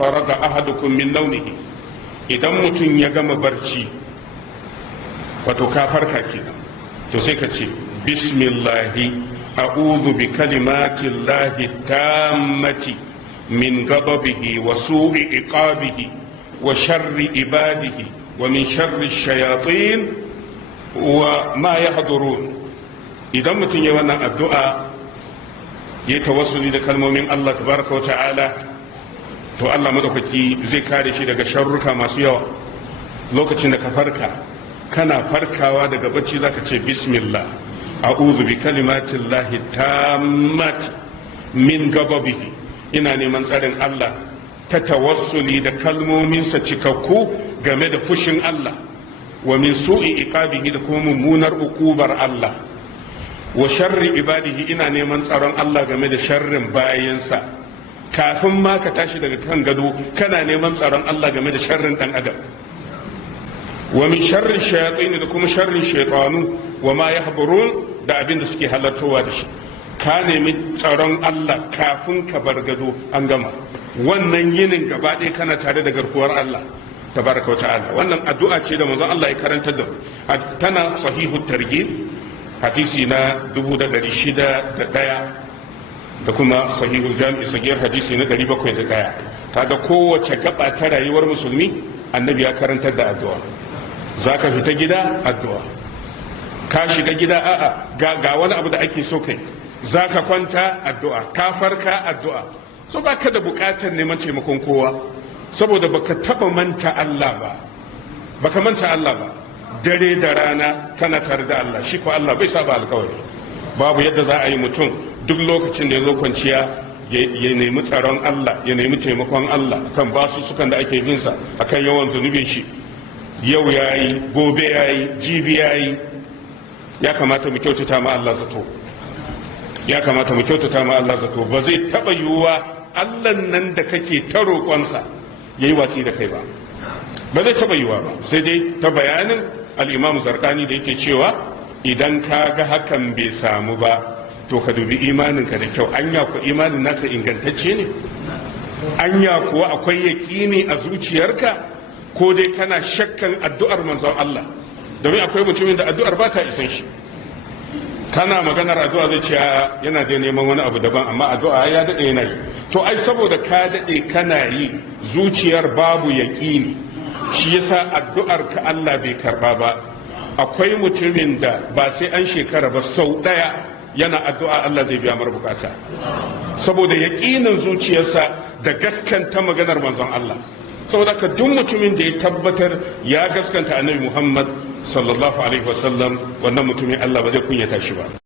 faraga ahadukum min nawmihi idan mutum ya gama barci wato ka farka kenan to sai ka ce bismillahi a'udhu bi kalimatillahi tammati min ghadabihi wa su'i iqabihi wa sharri ibadihi wa min sharri shayatin wa ma yahdurun. Idan mutum ya wannan addu'a ya tawassuli da kalmomin Allah tabaraka wa ta'ala to Allah madaukaki zai kare shi daga sharruka masu yawa. Lokacin da ka farka kana farkawa daga bacci zaka ce bismillah a'udhu bi kalimatillahi tammati min ghadabihi, ina neman tsarin Allah ta tawassuli da kalmominsa cikakku game da fushin Allah, wa min su'i iqabihi da kuma mummunar ukubar Allah, wa sharri ibadihi ina neman tsaron Allah game da sharrin bayinsa. Kafin ma ka tashi daga kan gado kana neman tsaron Allah game da sharrin dan adam. Wa min sharri shayatin da kuma sharrin shaytanu wa ma yahdurun da abin da suke halartowa da shi. Ka nemi tsaron Allah kafin ka bar gado an gama. Wannan yinin gaba ɗaya kana tare da garkuwar Allah tabaraka wa ta'ala. Wannan addu'a ce da manzon Allah ya karantar da mu. Tana sahihu targhib hadisi na 601 da kuma sahihul jami'i sagir hadisi na 701. Kaga kowace gaba ta rayuwar musulmi annabi ya karantar da addu'a. Zaka fita gida addu'a, ka shiga gida a'a ga wani abu da ake so kai, zaka kwanta addu'a, ka farka addu'a. So baka da bukatar neman taimakon kowa saboda baka taba manta Allah ba, baka manta Allah ba. Dare da rana kana tare da Allah, shi ko Allah bai saba alkawari. Babu yadda za a yi mutum duk lokacin da ya zo kwanciya ya nemi tsaron Allah, ya nemi taimakon Allah kan basu sukan da ake bin sa akan yawan zunubin shi. Yau yayi, gobe yayi, jibi yayi. Ya kamata mu kyautata ma Allah zato. Ya kamata mu kyautata ma Allah zato. Ba zai taba yiwuwa Allah nan da kake ta roƙonsa yayi watsi da kai ba. Ba zai taba yiwuwa ba. Sai dai ta bayanin al-Imam Zarqani da yake cewa idan ka ga hakan bai samu ba to ka dubi imaninka da kyau. Anya ku imanin naka ingantacce ne? Anya kuwa akwai yaƙini a zuciyarka ko dai kana shakkan addu'ar manzon Allah? Domin akwai mutumin da addu'ar ba ta isan shi. Kana maganar addu'a zai ce yana da neman wani abu daban, amma addu'a ya daɗe yana yi. To ai saboda ka daɗe kana yi zuciyar babu yaƙini, shi yasa addu'ar ka Allah bai karba ba. Akwai mutumin da ba sai an shekara ba sau ɗaya yana addu'a Allah zai biya mar bukata saboda yaƙinin zuciyarsa da gaskanta maganar manzon Allah. Saboda ka duk mutumin da ya tabbatar ya gaskanta annabi Muhammad sallallahu alaihi wasallam, wannan mutumin Allah ba zai kunyata shi ba.